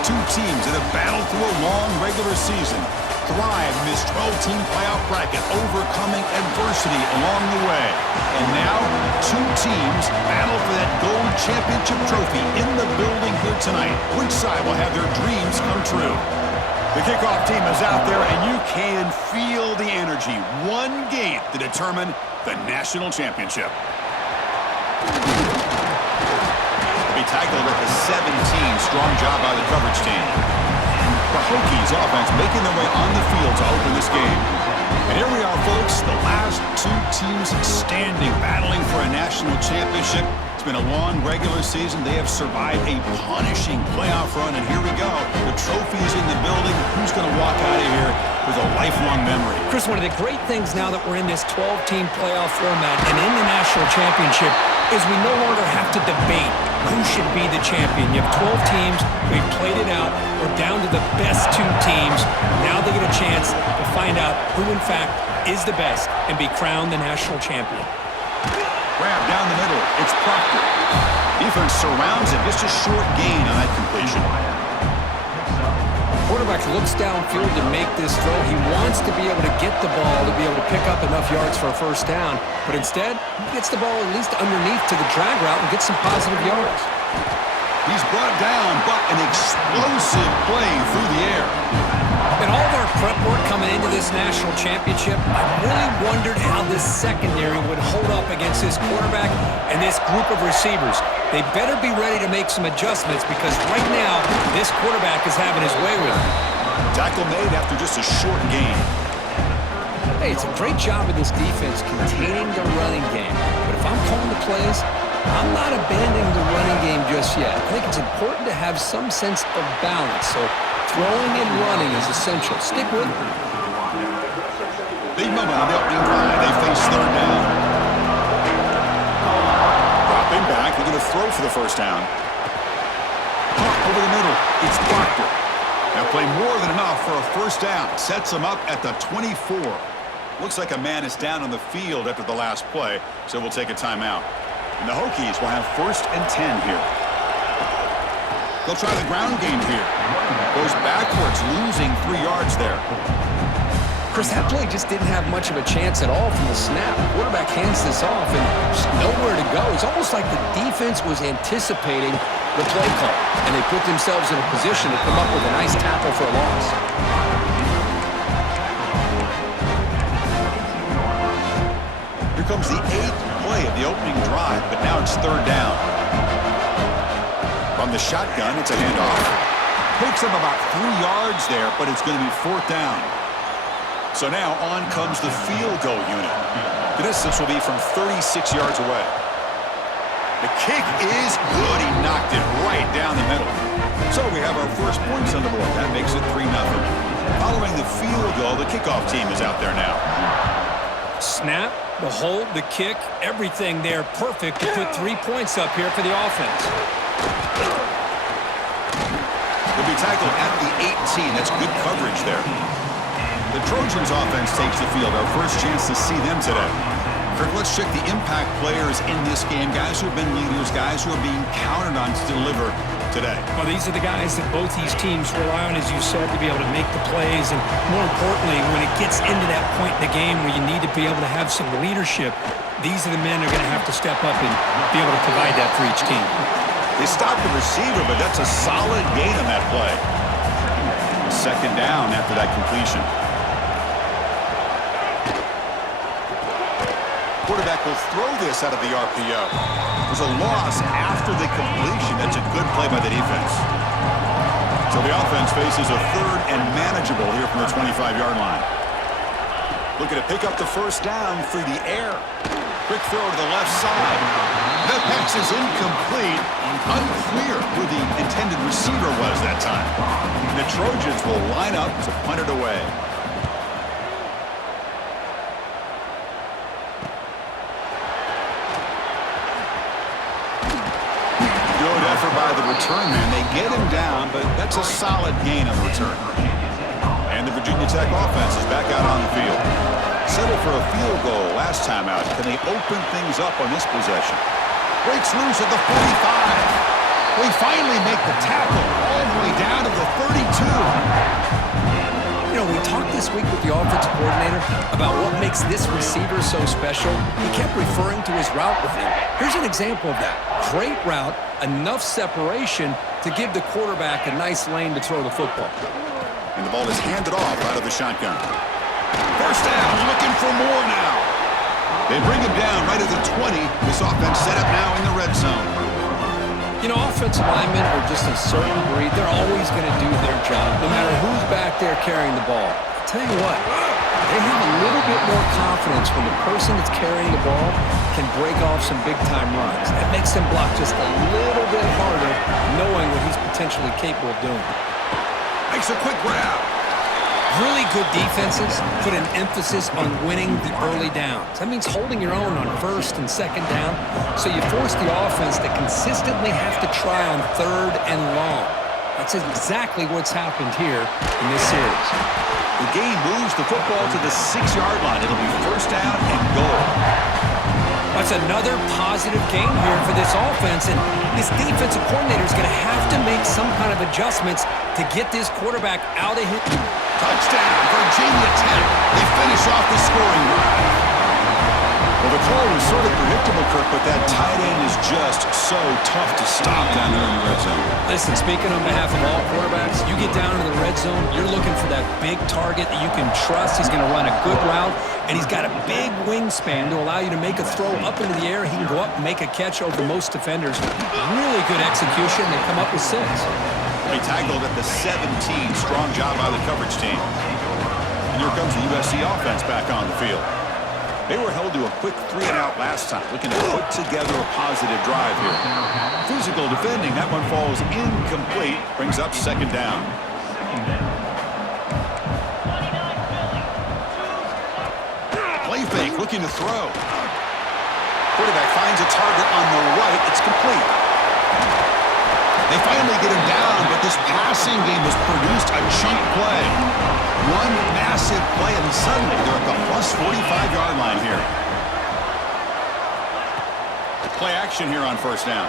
Two teams that have battled through a long regular season, thrived in this 12-team playoff bracket, overcoming adversity along the way. And now, two teams battle for that gold championship trophy in the building here tonight. Which side will have their dreams come true? The kickoff team is out there, and you can feel the energy. One game to determine the national championship. Be tackled at the 17. Strong job by the coverage team. The Hokies offense making their way on the field to open this game. And here we are, folks, the last two teams standing, battling for a national championship. It's been a long regular season. They have survived a punishing playoff run, and here we go. The trophy's in the building. Who's going to walk out of here with a lifelong memory? Chris, one of the great things now that we're in this 12-team playoff format and in the national championship is we no longer have to debate who should be the champion. You have 12 teams. We've played it out. We're down to the best two teams. Now they get a chance to find out who, in fact, is the best and be crowned the national champion. Grab down the middle. It's Proctor. Defense surrounds it. Just a short gain on that completion. Quarterback looks downfield to make this throw. He wants to be able to get the ball to be able to pick up enough yards for a first down. But instead, he gets the ball at least underneath to the drag route and gets some positive yards. He's brought down, but an explosive play through the air. And all of our prep work coming into this national championship, I really wondered how this secondary would hold up against this quarterback and this group of receivers. They better be ready to make some adjustments because right now, this quarterback is having his way with him. Tackle made after just a short gain. Hey, it's a great job of this defense containing the running game. But if I'm calling the plays, I'm not abandoning the running game just yet. I think it's important to have some sense of balance. So throwing and running is essential. Stick with it. Big moment on the opening drive. They face third down. Dropping back. They're going to throw for the first down. Pump over the middle. It's Proctor. Now play more than enough for a first down. Sets them up at the 24. Looks like a man is down on the field after the last play, so we'll take a timeout. And the Hokies will have 1st and 10 here. They'll try the ground game here. Goes backwards, losing 3 yards there. Chris, that play just didn't have much of a chance at all from the snap. The quarterback hands this off and just nowhere to go. It's almost like the defense was anticipating the play call, and they put themselves in a position to come up with a nice tackle for a loss. Here comes the 8th play of the opening drive, but now it's third down. From the shotgun, it's a handoff. Picks up about 3 yards there, but it's going to be 4th down. So now on comes the field goal unit. The distance will be from 36 yards away. The kick is good. He knocked it right down the middle. So we have our first points on the board. That makes it 3-0. Following the field goal, the kickoff team is out there now. Snap, the hold, the kick, everything there perfect to put 3 points up here for the offense. They'll be tackled at the 18. That's good coverage there. The Trojans offense takes the field. Our first chance to see them today. Kirk, let's check the impact players in this game. Guys who have been leaders, guys who are being counted on to deliver today. Well, these are the guys that both these teams rely on, as you said, to be able to make the plays. And more importantly, when it gets into that point in the game where you need to be able to have some leadership, these are the men that are going to have to step up and be able to provide that for each team. They stopped the receiver, but that's a solid gain on that play. 2nd down after that completion. Quarterback will throw this out of the RPO. There's a loss after the completion. That's a good play by the defense. So the offense faces a 3rd and manageable here from the 25-yard line. Looking to pick up the first down through the air. Quick throw to the left side. The pass is incomplete. Unclear who the intended receiver was that time. The Trojans will line up to punt it away. By the return man. They get him down, but that's a solid gain on the return. And the Virginia Tech offense is back out on the field. Settled for a field goal last time out. Can they open things up on this possession? Breaks loose at the 45. They finally make the tackle all the way down to the last week with the offensive coordinator about what makes this receiver so special, he kept referring to his route running. Here's an example of that. Great route, enough separation to give the quarterback a nice lane to throw the football. And the ball is handed off out of the shotgun. First down, looking for more now. They bring him down right at the 20. This offense set up now in the red zone. You know, offensive linemen are just a certain breed. They're always going to do their job, no matter who's back there carrying the ball. I'll tell you what, they have a little bit more confidence when the person that's carrying the ball can break off some big-time runs. That makes them block just a little bit harder, knowing what he's potentially capable of doing. Makes a quick grab. Really good defenses put an emphasis on winning the early downs. That means holding your own on first and second down, so you force the offense to consistently have to try on third and long. That's exactly what's happened here in this series. The game moves the football to the 6-yard line. It'll be first down and goal. That's another positive game here for this offense, and this defensive coordinator is going to have to make some kind of adjustments to get this quarterback out of his... Touchdown, Virginia Tech. They finish off the scoring drive. Well, the call was sort of predictable, Kirk, but that tight end is just so tough to stop down there in the red zone. Listen, speaking on behalf of all quarterbacks, you get down into the red zone, you're looking for that big target that you can trust. He's going to run a good route, and he's got a big wingspan to allow you to make a throw up into the air. He can go up and make a catch over most defenders. Really good execution. They come up with 6. He tackled at the 17. Strong job by the coverage team. And here comes the USC offense back on the field. They were held to a quick 3-and-out last time, looking to put together a positive drive here. Physical defending. That one falls incomplete. Brings up second down. Play fake, looking to throw. Quarterback finds a target on the right. It's complete. They finally get him down, but this passing game has produced a chunk play. One massive play, and suddenly they're at the plus 45-yard line here. Play action here on first down.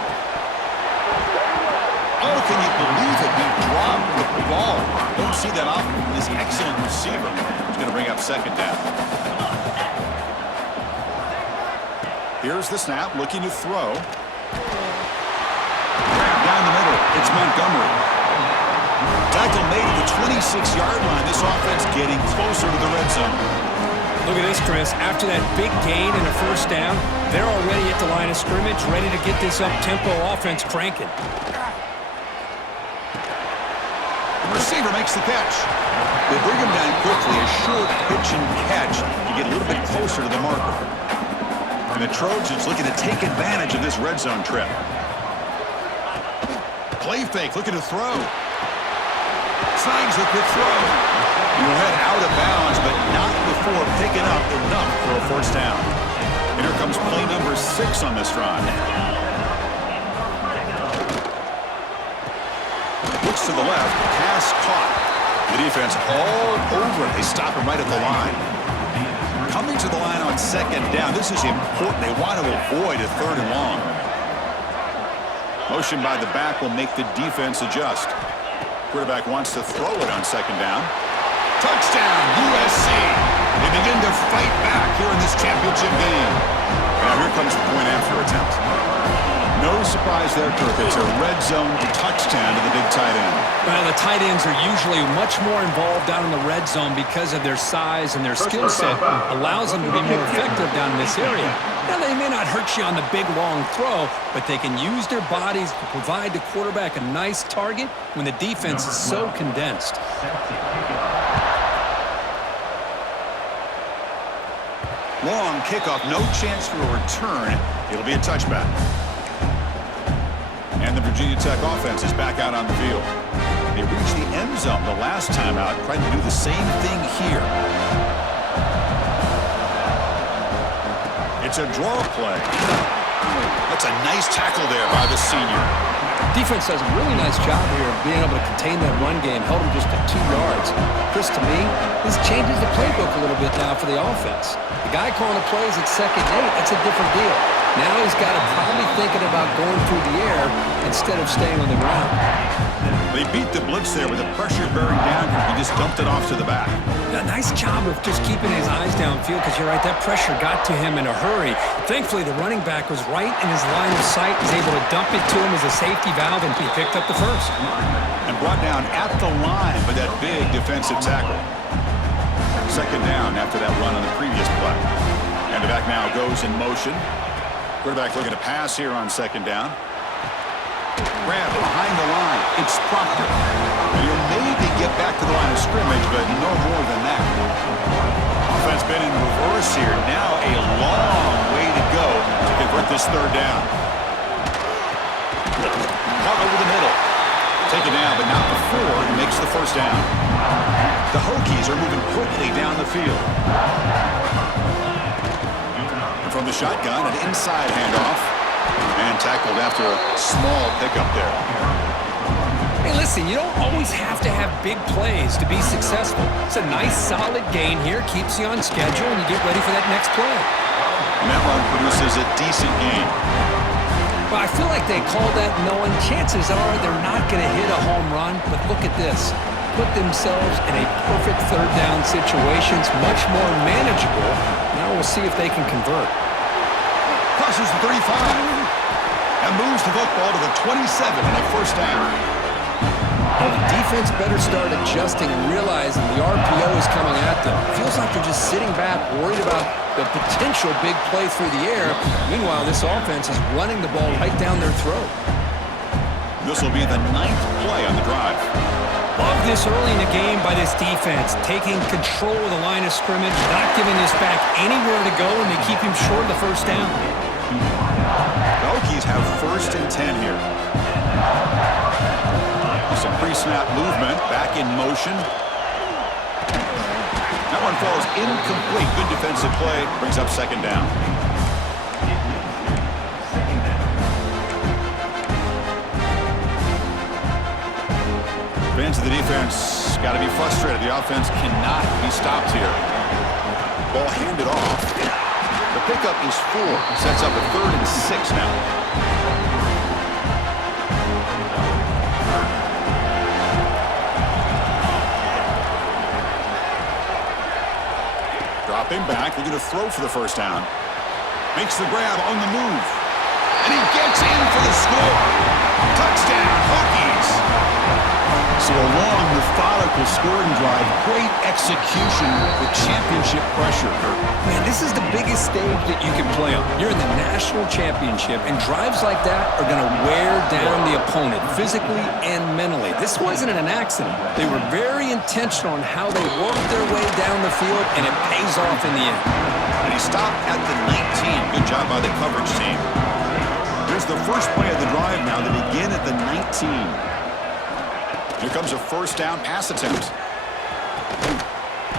Oh, can you believe it? He dropped the ball. Don't see that off this excellent receiver. He's going to bring up second down. Here's the snap, looking to throw. Down the middle, it's Montgomery. Tackle made at the 26-yard line. This offense getting closer to the red zone. Look at this, Chris. After that big gain and a first down, they're already at the line of scrimmage, ready to get this up-tempo offense cranking. The receiver makes the catch. They bring him down quickly, a short pitch and catch to get a little bit closer to the marker. And the Trojans looking to take advantage of this red zone trip. Play fake, looking to throw. Signs the quick throw. He will head out of bounds, but not before picking up enough for a first down. And here comes play number 6 on this drive. Looks to the left, pass caught. The defense all over it. They stop him right at the line. Coming to the line on second down. This is important. They want to avoid a third and long. Motion by the back will make the defense adjust. Quarterback wants to throw it on second down. Touchdown, USC. They begin to fight back here in this championship game. Now here comes the point after attempt. No surprise there, Kirk. It's a red zone touchdown to the big tight end. Well, the tight ends are usually much more involved down in the red zone because of their size and their skill set. Allows them to be more effective down in this area. Now, they may not hurt you on the big, long throw, but they can use their bodies to provide the quarterback a nice target when the defense is so condensed. Long kickoff, no chance for a return. It'll be a touchback. And the Virginia Tech offense is back out on the field. They reached the end zone the last time out, trying to do the same thing here. It's a draw play. That's a nice tackle there by the senior. Defense does a really nice job here of being able to contain that run game, held him just at 2 yards. Chris, to me, this changes the playbook a little bit now for the offense. The guy calling the plays at 2nd and 8, that's a different deal. Now he's got to probably thinking about going through the air instead of staying on the ground. They beat the blitz there with the pressure bearing down. He just dumped it off to the back. A nice job of just keeping his eyes downfield because you're right, that pressure got to him in a hurry. Thankfully, the running back was right in his line of sight. He's able to dump it to him as a safety valve, and he picked up the first. And brought down at the line by that big defensive tackle. Second down after that run on the previous play. And the back now goes in motion. Quarterback looking to pass here on second down. Grab behind the line. It's Proctor. And he'll maybe get back to the line of scrimmage, but no more than that. Offense been in reverse here. Now a long way to go to convert this third down. Caught over the middle. Taken down, but not before he makes the first down. The Hokies are moving quickly down the field. And from the shotgun, an inside handoff. And tackled after a small pickup there. Hey, listen, you don't always have to have big plays to be successful. It's a nice, solid gain here. Keeps you on schedule, and you get ready for that next play. And that run produces a decent gain. But I feel like they call that knowing chances are they're not going to hit a home run. But look at this. Put themselves in a perfect third down situation. It's much more manageable. Now we'll see if they can convert. Crosses the 35. And moves the football to the 27 and a first down. Well, the defense better start adjusting and realizing the RPO is coming at them. It feels like they're just sitting back, worried about the potential big play through the air. Meanwhile, this offense is running the ball right down their throat. This will be the 9th play on the drive. Love this early in the game by this defense, taking control of the line of scrimmage, not giving this back anywhere to go, and they keep him short of the first down. The Hokies have first and 10 here. Some pre-snap movement, back in motion. That one falls incomplete. Good defensive play, brings up second down. Fans of the defense got to be frustrated. The offense cannot be stopped here. Ball handed off. The pickup is 4. Sets up a 3rd and 6 now. Dropping back, looking to throw for the first down. Makes the grab on the move. And he gets in for the score. Touchdown, Hokies. So a long, methodical scoring drive. Great execution with championship pressure. Man, this is the biggest stage that you can play on. You're in the national championship, and drives like that are going to wear down the opponent physically and mentally. This wasn't an accident. They were very intentional on how they worked their way down the field, and it pays off in the end. And he stopped at the 19. Good job by the coverage team. Here's the first play of the drive now. They begin at the 19. Here comes a first down pass attempt.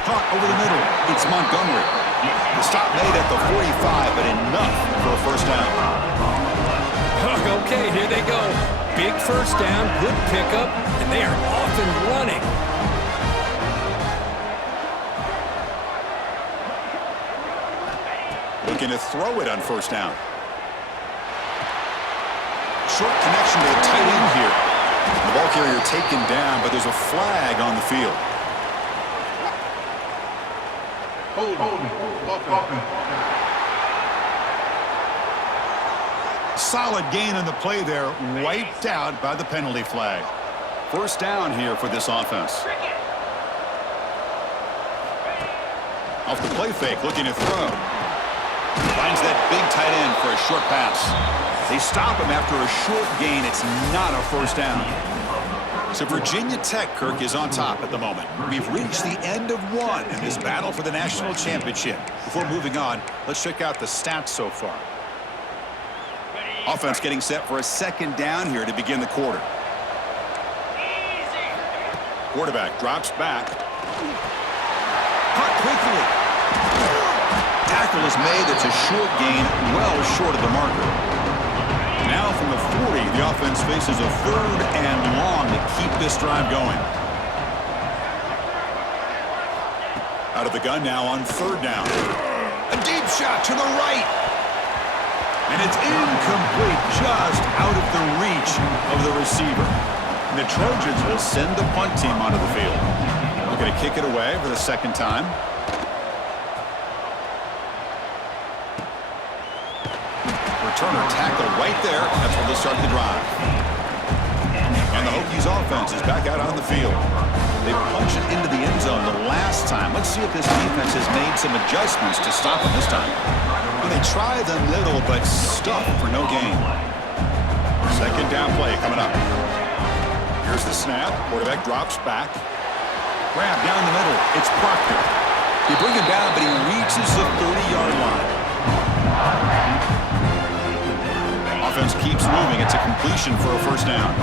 Caught over the middle. It's Montgomery. The stop made at the 45, but enough for a first down. Okay, here they go. Big first down, good pickup, and they are off and running. Looking to throw it on first down. Short connection to the tight end here. The ball carrier taken down, but there's a flag on the field. Solid gain on the play there, wiped out by the penalty flag. First down here for this offense. Off the play fake, looking to throw. Finds that big tight end for a short pass. They stop him after a short gain. It's not a first down. So Virginia Tech, Kirk, is on top at the moment. We've reached the end of one in this battle for the national championship. Before moving on, let's check out the stats so far. Offense getting set for a second down here to begin the quarter. Quarterback drops back. Caught quickly. Tackle is made. It's a short gain, well short of the marker. Now from the 40, the offense faces a 3rd and long to keep this drive going. Out of the gun now on 3rd down. A deep shot to the right. And it's incomplete, just out of the reach of the receiver. And the Trojans will send the punt team onto the field. We're going to kick it away for the second time. Returner tackle right there. That's where they'll start the drive. And the Hokies offense is back out on the field. They punched it into the end zone the last time. Let's see if this defense has made some adjustments to stop them this time. Well, they tried them little, but stuff for no gain. Second down play coming up. Here's the snap. Quarterback drops back. Grab down the middle. It's Proctor. They bring him down, but he reaches the 30-yard line. Offense keeps moving. It's a completion for a first down.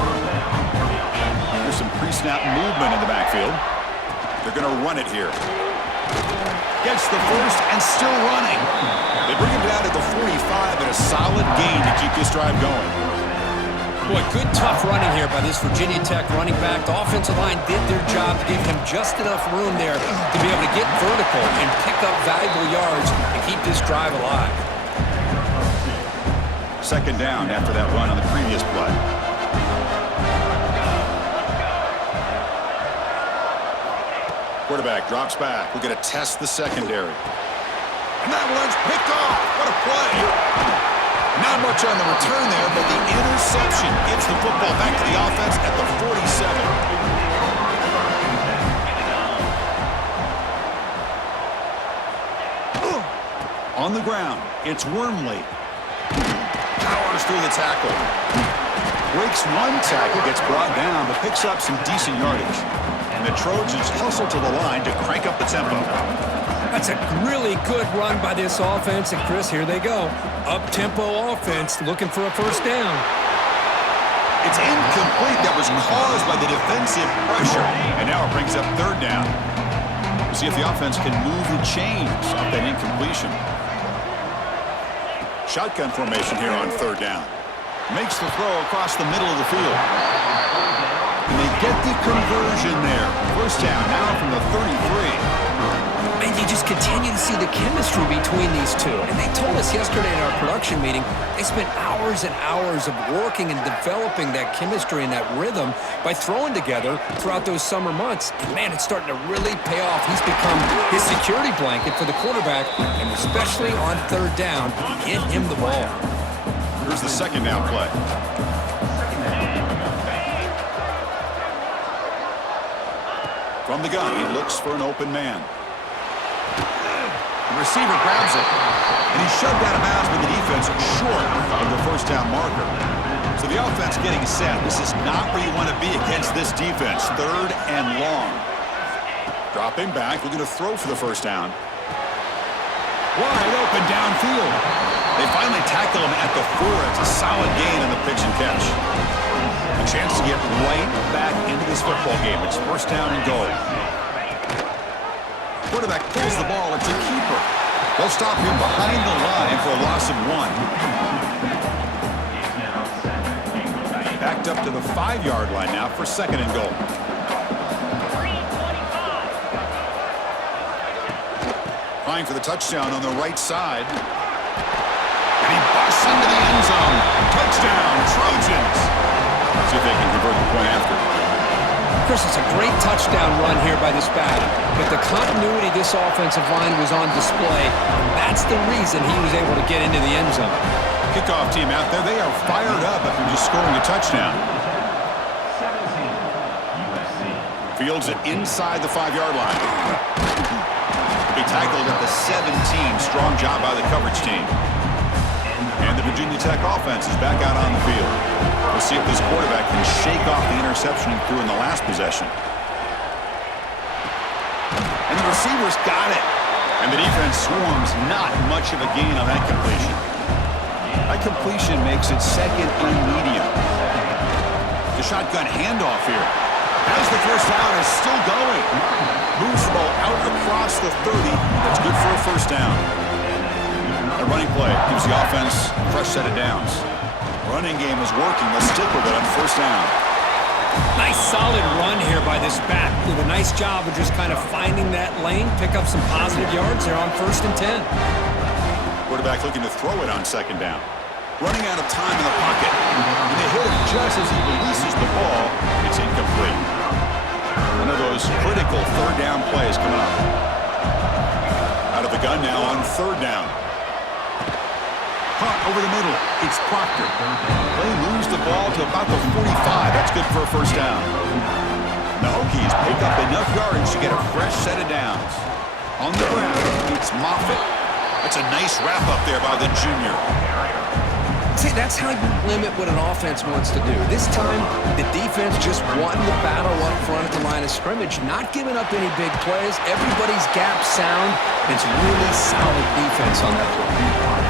There's some pre-snap movement in the backfield. They're going to run it here. Gets the first and still running. They bring him down at the 45, and a solid gain to keep this drive going. Boy, good tough running here by this Virginia Tech running back. The offensive line did their job to give him just enough room there to be able to get vertical and pick up valuable yards and keep this drive alive. Second down after that run on the previous play. Quarterback drops back. We're going to test the secondary. And that one's picked off. What a play. Not much on the return there, but the interception gets the football back to the offense at the 47. On the ground, it's Wormley. Powers through the tackle. Breaks one tackle, gets brought down, but picks up some decent yardage. And the Trojans hustle to the line to crank up the tempo. That's a really good run by this offense. And, Chris, here they go. Up-tempo offense looking for a first down. It's incomplete. That was caused by the defensive pressure. And now it brings up third down. We'll see if the offense can move the chains off that incompletion. Shotgun formation here on third down. Makes the throw across the middle of the field. And they get the conversion there. First down now from the 33. And you just continue to see the chemistry between these two. And they told us yesterday in our production meeting, they spent hours and hours of working and developing that chemistry and that rhythm by throwing together throughout those summer months. And, man, it's starting to really pay off. He's become his security blanket for the quarterback, and especially on third down, get him the ball. Here's the second down play. From the gun, he looks for an open man. The receiver grabs it, and he's shoved out of bounds with the defense short of the first down marker. So the offense getting set. This is not where you want to be against this defense. Third and long. Dropping back, looking to throw for the first down. Wide open downfield. They finally tackle him at the 4. It's a solid gain on the pitch and catch. A chance to get right back into this football game. It's first down and goal. Quarterback pulls the ball. It's a keeper. They'll stop him behind the line for a loss of 1. Backed up to the 5-yard line now for second and goal. Trying for the touchdown on the right side. And he busts into the end zone. Touchdown, Trojans. See if they can convert the point after. Chris, it's a great touchdown run here by this back, but the continuity of this offensive line was on display, and that's the reason he was able to get into the end zone. Kickoff team out there, they are fired up after just scoring a touchdown. USC. Fields it inside the 5-yard line. He tackled at the 17. Strong job by the coverage team. And the Virginia Tech offense is back out on the field. We'll see if this quarterback can shake off the interception he threw in the last possession. And the receivers got it. And the defense swarms. Not much of a gain on that completion. That completion makes it second and medium. The shotgun handoff here. As the first down is still going. Moves the ball out across the 30. That's good for a first down. A running play gives the offense a fresh set of downs. Running game is working. Let's stick with it on first down. Nice solid run here by this back. Did a nice job of just kind of finding that lane, pick up some positive yards there on 1st and 10. Quarterback looking to throw it on second down. Running out of time in the pocket. And they hit him just as he releases the ball. It's incomplete. One of those critical third down plays coming up. Out of the gun now on third down. Caught over the middle. It's Proctor. They lose the ball to about the 45. That's good for a first down. The Hokies pick up enough yardage to get a fresh set of downs. On the ground, it's Moffitt. That's a nice wrap up there by the junior. See, that's how you limit what an offense wants to do. This time, the defense just won the battle up front at the line of scrimmage, not giving up any big plays. Everybody's gap sound. It's really solid defense on that play.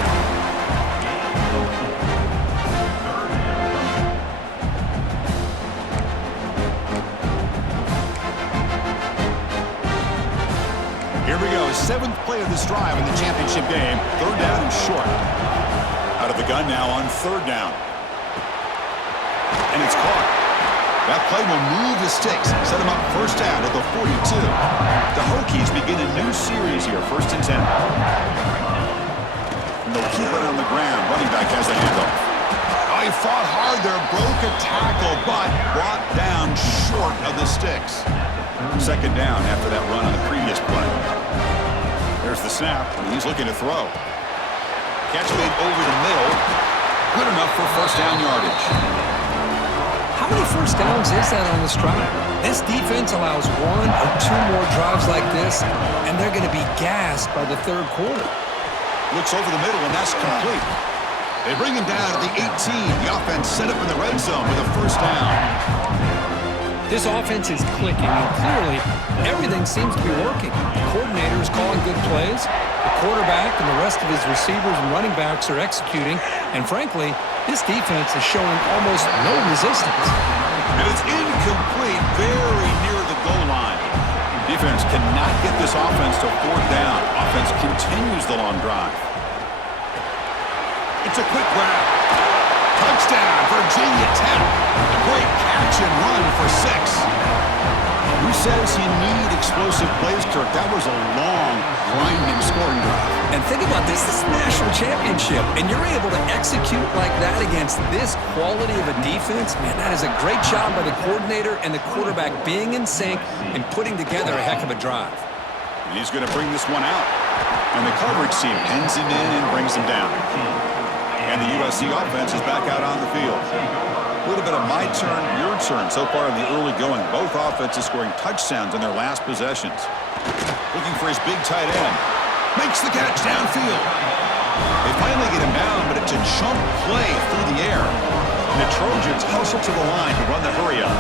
Here we go, seventh play of this drive in the championship game. Third down and short. Out of the gun now on third down. And it's caught. That play will move the sticks, set them up first down at the 42. The Hokies begin a new series here, first and 10. And they'll keep it on the ground. Running back has the handoff. Oh, he fought hard there, broke a tackle, but brought down short of the sticks. Second down after that run on the previous play. There's the snap, and he's looking to throw. Catch made over the middle. Good enough for first down yardage. How many first downs is that on this drive? This defense allows one or two more drives like this, and they're going to be gassed by the third quarter. Looks over the middle, and that's complete. They bring him down at the 18. The offense set up in the red zone with a first down. This offense is clicking, and clearly everything seems to be working. The coordinator is calling good plays. The quarterback and the rest of his receivers and running backs are executing. And frankly, this defense is showing almost no resistance. And it's incomplete, very near the goal line. Defense cannot get this offense to fourth down. Offense continues the long drive. It's a quick grab. Touchdown, Virginia Tech. A great catch and run for 6. Who says you need explosive plays, Kirk? That was a long, grinding scoring drive. And think about this. This is a national championship, and you're able to execute like that against this quality of a defense. Man, that is a great job by the coordinator and the quarterback being in sync and putting together a heck of a drive. And he's going to bring this one out. And the coverage team pins him in and brings him down. And the USC offense is back out on the field. A little bit of my turn, your turn so far in the early going. Both offenses scoring touchdowns in their last possessions. Looking for his big tight end. Makes the catch downfield. They finally get him down, but it's a jump play through the air. And the Trojans hustle to the line to run the hurry-up.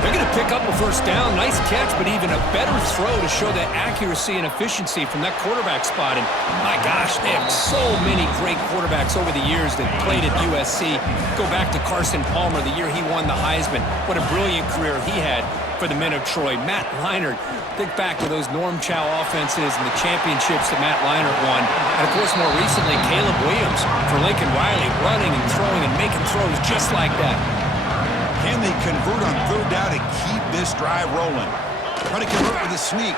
They're going to pick up a first down. Nice catch, but even a better throw to show the accuracy and efficiency from that quarterback spot. And my gosh, they have so many great quarterbacks over the years that played at USC. Go back to Carson Palmer, the year he won the Heisman. What a brilliant career he had for the men of Troy. Matt Leinart, think back to those Norm Chow offenses and the championships that Matt Leinart won. And, of course, more recently, Caleb Williams for Lincoln Riley, running and throwing and making throws just like that. Can they convert on third down and keep this drive rolling? Trying to convert with a sneak.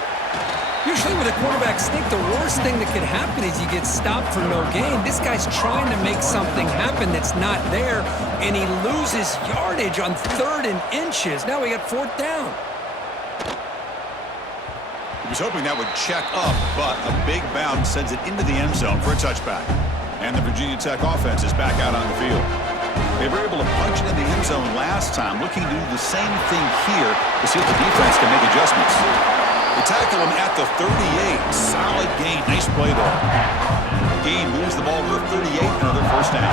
Usually with a quarterback sneak, the worst thing that could happen is you get stopped for no gain. This guy's trying to make something happen that's not there, and he loses yardage on third and inches. Now we got fourth down. He was hoping that would check up, but a big bounce sends it into the end zone for a touchback. And the Virginia Tech offense is back out on the field. They were able to punch it in the end zone last time, looking to do the same thing here to see if the defense can make adjustments. They tackle him at the 38. Solid gain. Nice play there. Gain moves the ball to the 38. Another first down.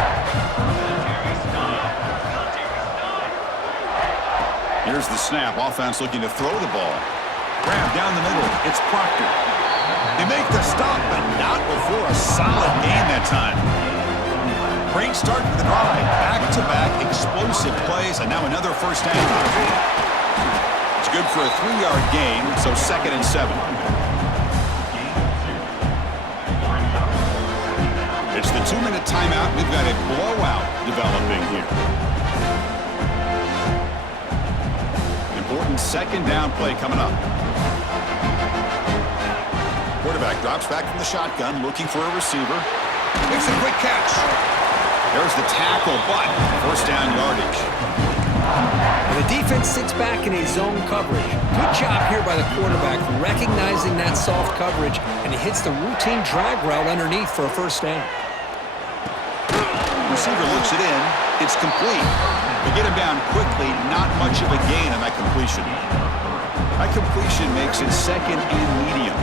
Here's the snap. Offense looking to throw the ball. Grab down the middle. It's Proctor. They make the stop, but not before a solid gain that time. Great start to the drive. Back-to-back explosive plays, and now another first down. It's good for a 3-yard gain, so 2nd and 7. It's the 2-minute timeout. We've got a blowout developing here. Important second down play coming up. Quarterback drops back from the shotgun, looking for a receiver. Makes a quick catch. There's the tackle, but first down yardage. The defense sits back in a zone coverage. Good job here by the quarterback, recognizing that soft coverage, and he hits the routine drag route underneath for a first down. Receiver looks it in. It's complete. They get him down quickly. Not much of a gain on that completion. That completion makes it second and medium.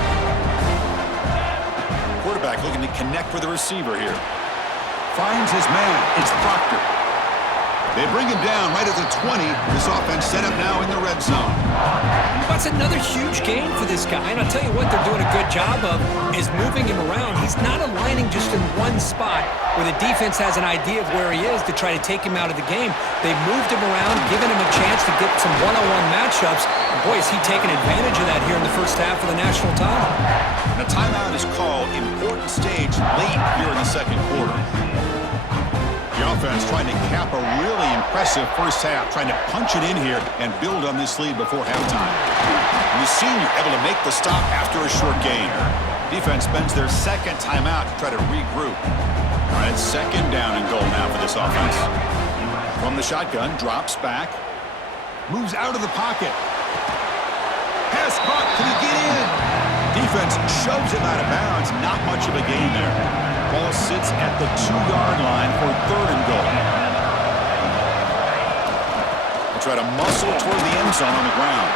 Quarterback looking to connect with the receiver here. Finds his man. It's Proctor. They bring him down right at the 20. This offense set up now in the red zone. That's another huge gain for this guy, and I'll tell you what they're doing a good job of is moving him around. He's not aligning just in one spot where the defense has an idea of where he is to try to take him out of the game. They've moved him around, given him a chance to get some one-on-one matchups. And boy, is he taking advantage of that here in the first half of the national title. And a timeout is called. Important stage late here in the second quarter. The offense trying to cap a really impressive first half, trying to punch it in here and build on this lead before halftime. And the senior able to make the stop after a short gain. Defense spends their second timeout to try to regroup. All right, it's second down and goal now for this offense. From the shotgun, drops back, moves out of the pocket. Pass caught, can he get in? Defense shoves him out of bounds, not much of a gain there. Ball sits at the 2-yard line for third and goal. They try to muscle toward the end zone on the ground.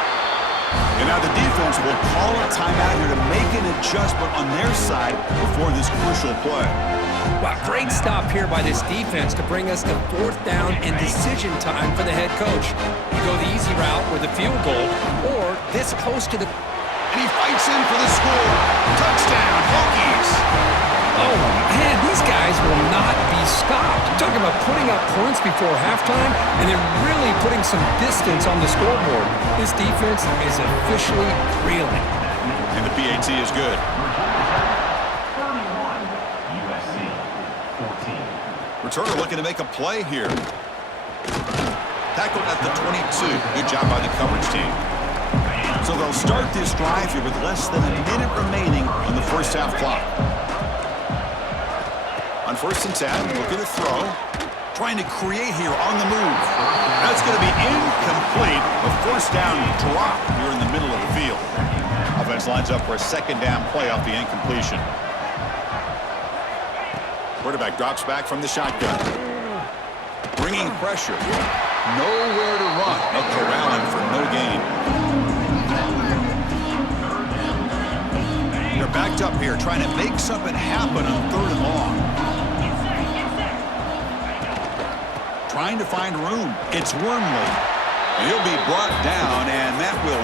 And now the defense will call a timeout here to make an adjustment on their side before this crucial play. Wow, great stop here by this defense to bring us to fourth down and decision time for the head coach. You go the easy route with a field goal, or this close to the... And he fights in for the score. Touchdown, Hokies. Oh, man, these guys will not be stopped. Talking about putting up points before halftime and then really putting some distance on the scoreboard. This defense is officially reeling. And the PAT is good. 31, USC, 14. Returner looking to make a play here. Tackled at the 22. Good job by the coverage team. So they'll start this drive here with less than a minute remaining on the first half clock. On first and 10, looking to throw. Trying to create here on the move. That's going to be incomplete. A first down drop here in the middle of the field. Offense lines up for a second down play off the incompletion. Quarterback drops back from the shotgun. Bringing pressure. Nowhere to run. They'll corral him for no gain. They're backed up here trying to make something happen on third and long. Trying to find room. It's Wormley. And he'll be brought down, and that will